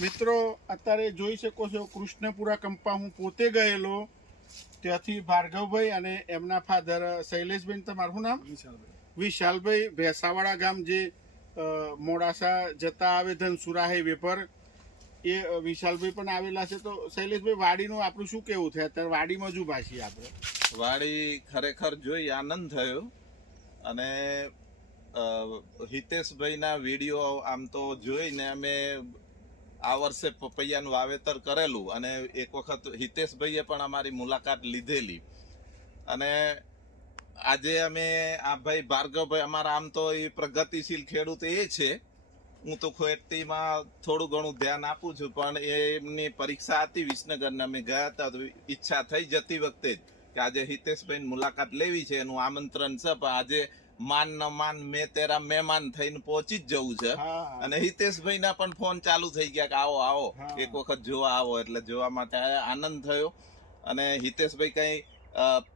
મિત્રો અત્યારે જોઈ શકો છો કૃષ્ણપુરા કંપા હું પોતે ગયેલો. ત્યાંથી ભાર્ગવભાઈ અને એમના ફાધર શૈલેષભાઈ તમારું નામ? વિશાલભાઈ. ભેસાવાડા ગામ જે મોડાસા જતા આવે ધનસુરા હાઈવે પર. એ વિશાલભાઈ પણ આવેલા છે. તો શૈલેષભાઈ વાડીનું આપણું શું કેવું થાય અત્યારે વાડીમાં જ છીએ આપણે. વાડી ખરેખર જોઈ આનંદ થયો. અને હિતેશભાઈના વીડિયો આમ તો જોઈને અમે આ વર્ષે પપૈયાનું વાવેતર કરેલું અને એક વખત હિતેશભાઈએ પણ અમારી મુલાકાત લીધેલી. અને આજે અમે આ ભાઈ ભાર્ગવભાઈ, અમારા આમ તો એ પ્રગતિશીલ ખેડૂત એ છે. હું તો ખેતીમાં થોડું ઘણું ધ્યાન આપું છું, પણ એમની પરીક્ષા હતી વિસનગરને. અમે ગયા હતા ઈચ્છા થઈ જતી વખતે જ કે આજે હિતેશભાઈની મુલાકાત લેવી છે, એનું આમંત્રણ છે. પણ આજે માન ન માન મેં તેરા મહેમાન થઈને પહોંચી જ જવું છે. અને હિતેશભાઈ ના પણ ફોન ચાલુ થઈ ગયા કે આવો આવો. એક વખત જોવા આવો એટલે જોવા માટે આનંદ થયો. અને હિતેશભાઈ કઈ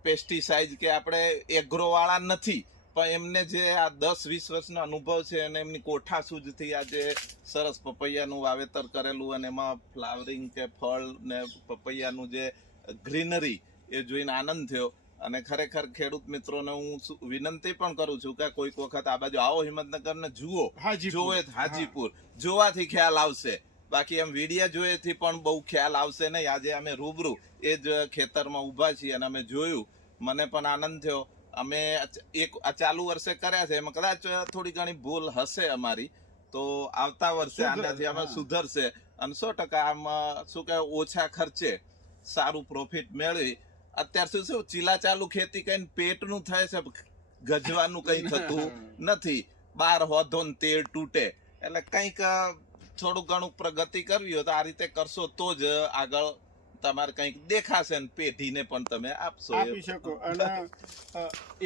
પેસ્ટિસાઇડ કે આપણે એગ્રો વાળા નથી પણ એમને જે આ દસ વીસ વર્ષનો અનુભવ છે અને એમની કોઠા સૂઝથી આજે સરસ પપૈયાનું વાવેતર કરેલું અને એમાં ફ્લાવરિંગ કે ફળ ને પપૈયાનું જે ગ્રીનરી એ જોઈને આનંદ થયો. અને ખરેખર ખેડૂત મિત્રોને હું વિનંતી પણ કરું છું કે કોઈક વખત આ બાજુ આવો હિંમતનગર ને જુઓ. જોવે હાજીપુર. જોવાથી ખ્યાલ આવશે. બાકી એમ વિડિયા જોયેથી પણ બહુ ખ્યાલ આવશે નહીં. આજે અમે રૂબરૂ એ જ ખેતરમાં ઊભા છીએ અને અમે જોયું. મને પણ આનંદ થયો. અમે એક આ ચાલુ વર્ષે કર્યા છે. એમાં કદાચ થોડી ઘણી ભૂલ હશે અમારી. તો આવતા વર્ષે આનાથી અમે સુધરશે. અને સો ટકા આમ શું કહેવાય ઓછા ખર્ચે સારું પ્રોફિટ મેળવી અત્યાર સુધી શું ચીલા ચાલુ ખેતી કઈ પેટનું થાય છે ગજવાનું કઈ થતું નથી. બાર હોધો ને તેડ તૂટે. એટલે કંઈક થોડું ઘણું પ્રગતિ કરવી હોય તો આ રીતે કરશો તો જ આગળ તમારે કંઈક દેખાશે ને પેઢીને પણ તમે આપશો આપી શકો. અને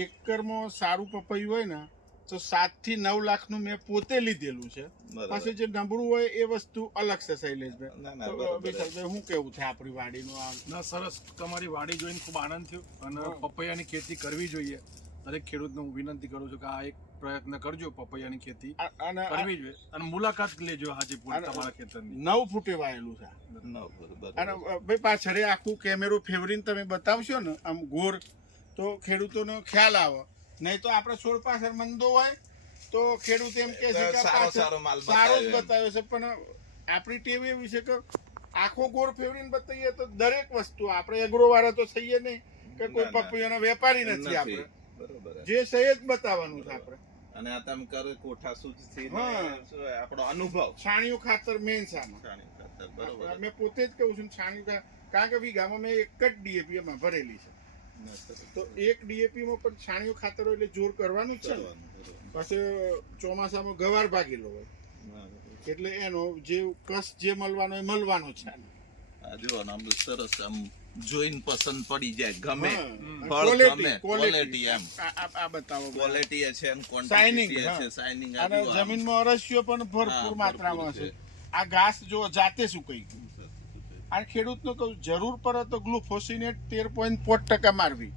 એકરમાં સારું પપૈયું હોય ને તો સાતથી નવ લાખનું મેં પોતે લીધેલું છે. પછી જે નબળું હોય એ વસ્તુ અલગ છે શૈલેષભાઈ. ના ના શું કેવું છે આપણી વાડીનું આ? ના સરસ. તમારી વાડી જોઈને ખૂબ આનંદ થયો. અને પપૈયાની ખેતી કરવી જોઈએ. દરેક ખેડૂતને હું વિનંતી કરું છું કે આ એક પ્રયત્ન કરજો પપૈયાની ખેતી. અને કરવી જોઈએ. અને મુલાકાત લેજો હાજીપુર તમારા ખેતરની. નવ ફૂટે વાયેલું છે. ના, અને ભાઈ પાછળ આખું કેમેરો ફેવરીને તમે બતાવશો ને આમ ગોર તો ખેડૂતોનો ખ્યાલ આવે. નહીં તો આપણે છોડ પાછળ મંદો હોય તો ખેડૂત એમ કે છે કે સારો સારો માલ સારો જ બતાવ્યો છે. પણ આપણી ટેવ એવી છે કે આખો ગોળ ફેવરીને બતાવીએ તો દરેક વસ્તુ આપણે એગ્રો વાળા તો થઈએ નહીં કે કોઈ. પપૈયાનો વેપારી નથી. આપણે. જે છે. એ જ બતાવવાનું છે આપણે. અને આ તમે કરો કોઠા હોય, આપણો અનુભવ. છાણિયું ખાતર મેન સામાં જાણી ખાતર, બરોબર મેં પોતે જ કહું છું છાણિયું કારણ કે વીઘામાં મેં એક જ ડીએપી એમાં ભરેલી છે. તો એક ડીએપી માં પણ છાણિયું ખાતર હોય એટલે જોર કરવાનું છે પછી ચોમાસામાં ગવાર ભાગેલો હોય. એટલે એનો જે કસ જે મળવાનો એ મળવાનો છે આ આમ સરસ આમ જોઈને પસંદ પડી જાય ગમે. ફળ ગમે ક્વોલિટી એમ. આ- બતાવો ક્વોલિટી છે એમ ક્વોન્ટિટી છે સાઇનિંગ અને જમીનમાં અરસ્યો પણ ભરપૂર માત્રામાં છે. આ ઘાસ જો જાતે સુકાઈ ગયું. આ ખેડૂતનો કહું જરૂર પડે તો ગ્લુફોસિનેટ તેર પોઈન્ટ પોચ ટકા મારવી.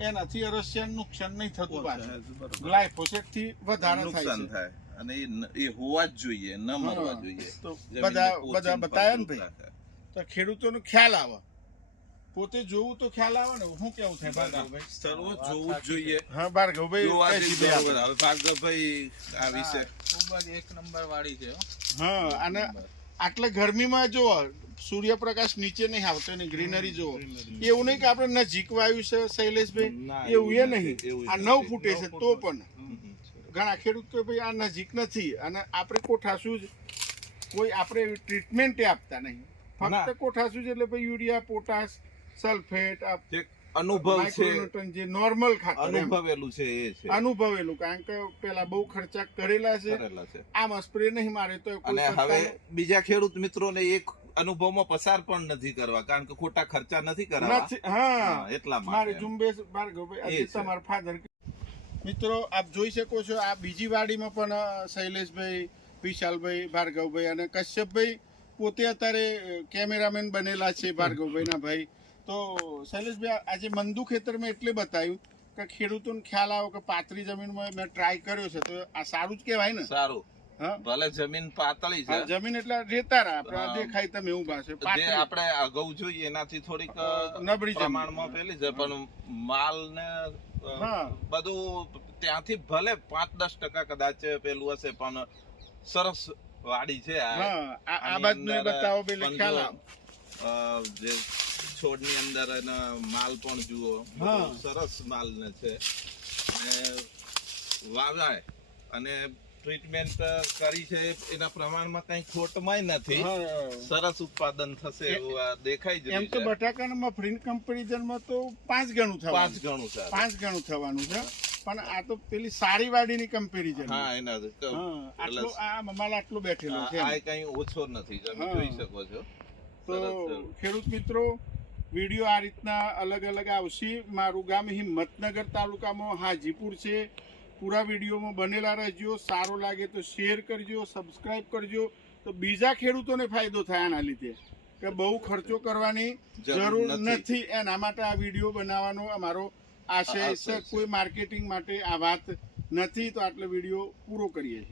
એનાથી અરસિયાનું નુકસાન નહીં થતું પાછું. ગ્લાયફોસેટથી વધારે નુકસાન થાય. અને એ હોવા જ જોઈએ ન મરવા જોઈએ. તો બધા બધા બતાવે ને ભાઈ. તો ખેડૂતોનો ખ્યાલ આવે. પોતે જોવું તો ખ્યાલ આવે ને હું કેવું થાય? ભાર્ગવભાઈ? સર્વ જોવું જ જોઈએ. હા ભાર્ગવભાઈ બરોબર. હવે ભાર્ગવભાઈ આ વિશે. ખૂબ જ એક નંબર વાળી છે હા. અને આટલે ગરમીમાં જો સૂર્યપ્રકાશ નીચે નહીં આવતો ને ગ્રીનરી જુઓ એવું નહીં કે આપણે નજીક વાયુ છે શૈલેષભાઈ? એવું એ નહીં. આ નવ ફૂટે છે તો પણ. ઘણા ખેડૂત કે ભાઈ આ નજીક નથી. અને આપણે કોઠાસું જ કોઈ આપણે ટ્રીટમેન્ટ આપતા નહીં. ફક્ત કોઠાસું જ એટલે ભાઈ યુરિયા પોટાશ સલ્ફેટ અનુભવ છે. જે નોર્મલ અનુભવેલું છે એ છે. અનુભવેલું કારણ કે પેલા બહુ ખર્ચા કરેલા છે. કરેલા છે. આમાં સ્પ્રે નહીં મારે તો અને હવે બીજા ખેડૂત મિત્રોને એક અનુભવમાં પસાર પણ નથી કરવા કારણ કે ખોટા ખર્ચા નથી કરવા હા. એટલા મારે ઝુંબેશ ભાર્ગવભાઈ તમારા ફાધર મિત્રો આપ જોઈ શકો છો આ બીજી વાડીમાં પણ શૈલેષભાઈ વિશાલભાઈ ભાર્ગવભાઈ અને કશ્યપભાઈ પોતે અત્યારે કેમેરામેન બનેલા છે ભાર્ગવભાઈના ભાઈ. તો શૈલેષભાઈ આજે મંદુ ખેતરમાં એટલે બતાવ્યું કે ખેડૂતોને ખ્યાલ આવો કે પાતળી જમીનમાં મેં ટ્રાય કર્યો છે. તો આ સારું જ કહેવાય ને? સારું. ભલે જમીન પાતળી છે. જમીન એટલે રેતારા આપણે દેખાય તમે એવું પાસે જે આપણે અગાઉ જોઈએ એનાથી થોડીક નબળી. પ્રમાણમાં પેલી છે પણ માલ ને હા. બધું ત્યાંથી ભલે પાંચ દસ ટકા કદાચ પેલું હશે પણ સરસ વાડી છે આ. બાજુ બતાવો પેલી ખ્યાલ જો, આવે ની અંદર એનો માલ પણ જુઓ. સરસ માલ ને છે. અને વાવાય અને ટ્રીટમેન્ટ કરી છે એના પ્રમાણમાં કઈ ખોટમાંય નથી. સરસ ઉત્પાદન થશે એવું દેખાઈ જ એમ તો બટાકાના ફ્રીન કમ્પેરિઝનમાં તો પાંચ ગણું પાંચ થવાનું ગણું છે. પાંચ ગણું થવાનું છે. પણ આ તો પેલી સારી વાડીની કમ્પેરિઝન હા એના આટલું આ માલ આટલું બેઠેલું છે આ કઈ ઓછો નથી. તમે જોઈ શકો છો. તો ખેડૂત મિત્રો વીડિયો આ રીતના અલગ અલગ આવશે. મારું ગામ હિંમતનગર તાલુકામાં હાજીપુર છે. પૂરા વિડીયોમાં બનેલા રહેજો. સારો લાગે તો શેર કરજો સબસ્ક્રાઈબ કરજો. તો બીજા ખેડૂતોને ફાયદો થાય આના લીધે. કે બહુ ખર્ચો કરવાની જરૂર નથી. એના માટે આ વીડિયો બનાવવાનો અમારો આશય છે. કોઈ માર્કેટિંગ માટે આ વાત નથી. તો આટલો વીડિયો પૂરો કરીએ છીએ.